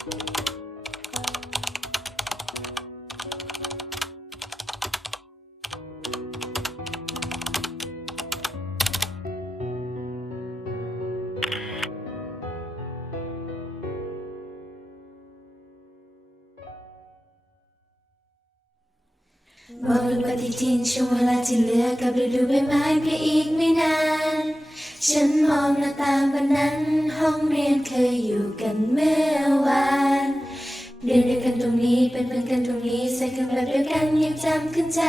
มองลงปฏิทินช่วงเวลาที่เหลือกับฤดูใบไม้เพียงอีกไม่นาน ฉันมองหน้าต่างบานนั้นห้องเรียนเคยอยู่กันเมื่อน ยนด้วยกันตรงนี้เป็นเพื่อนกันตรงนี้ใส่กันแบบเดียวกันยังจำขึ้นใจ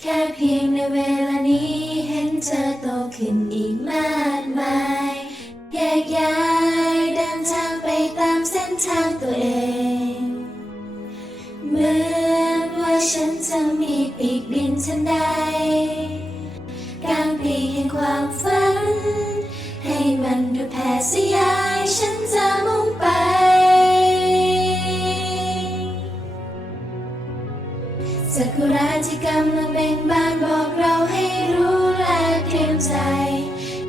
แค่เพียงในเวลานี้เห็นเธอโตขึ้นอีกมากมายแยกย้ายเดินทางไปตามเส้นทางตัวเองเหมือนว่าฉันจะมีปีกบินทันใดกางปีแห่งความฝัน ให้มันดูแผ่สยายฉันจะ มุ่งไปซากุระที่กำลังเบ่งบานบอกเราให้รู้และเตรียมใจ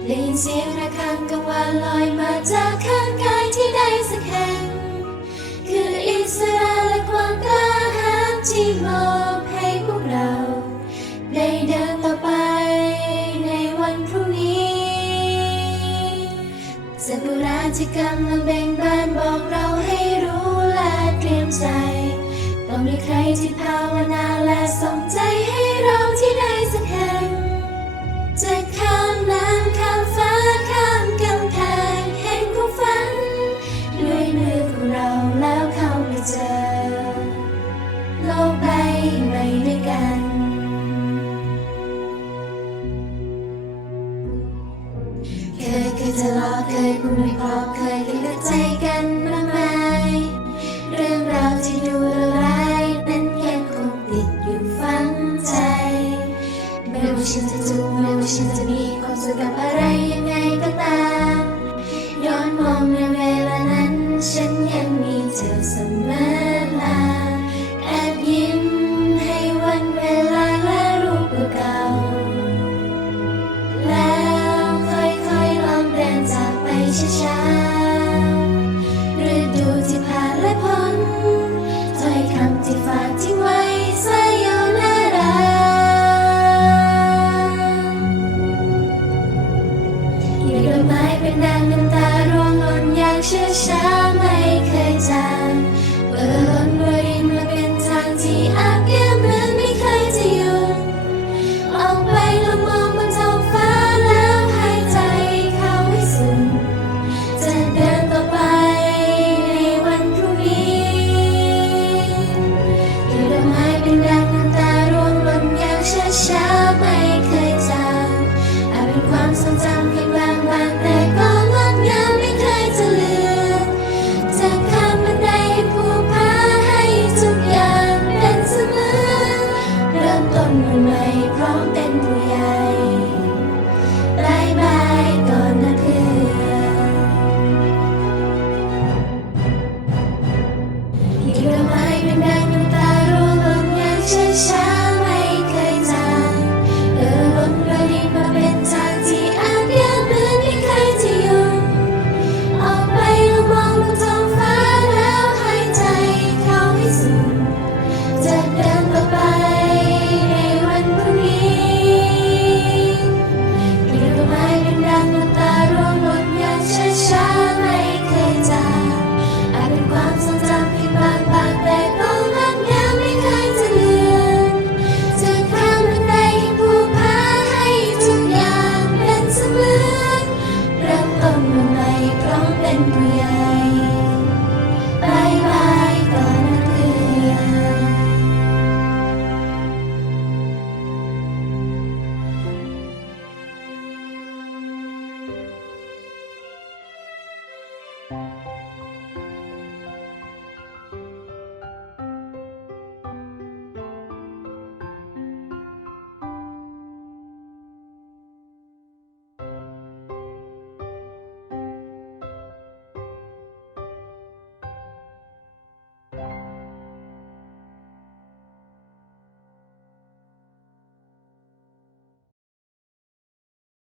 ได้ยินเสียงระฆังกังวานลอยมาจากข้างกายที่ใดสักแห่ง คืออิสระและความกล้าหาญที่มอบให้พวกเรา ได้เดินต่อไปในวันพรุ่งนี้ซากุระที่กำลังเบ่งบานบอกเราให้รู้และเตรียมใจ ต้องมีใครที่ภาวนาและส่งใจให้เราที่ใดสักแห่ง จะข้ามน้ำข้ามฟ้าข้ามกำแพงแห่งความฝัน ด้วยมือของเราแล้วเข้าไปเจอ โลกใบใหม่ด้วยกันเคยเคยทะเลาะเคยพูดไม่พราะเคยเลือกใจกันมากมายเรื่องราวที่ดู ไม่ว่าฉันจะ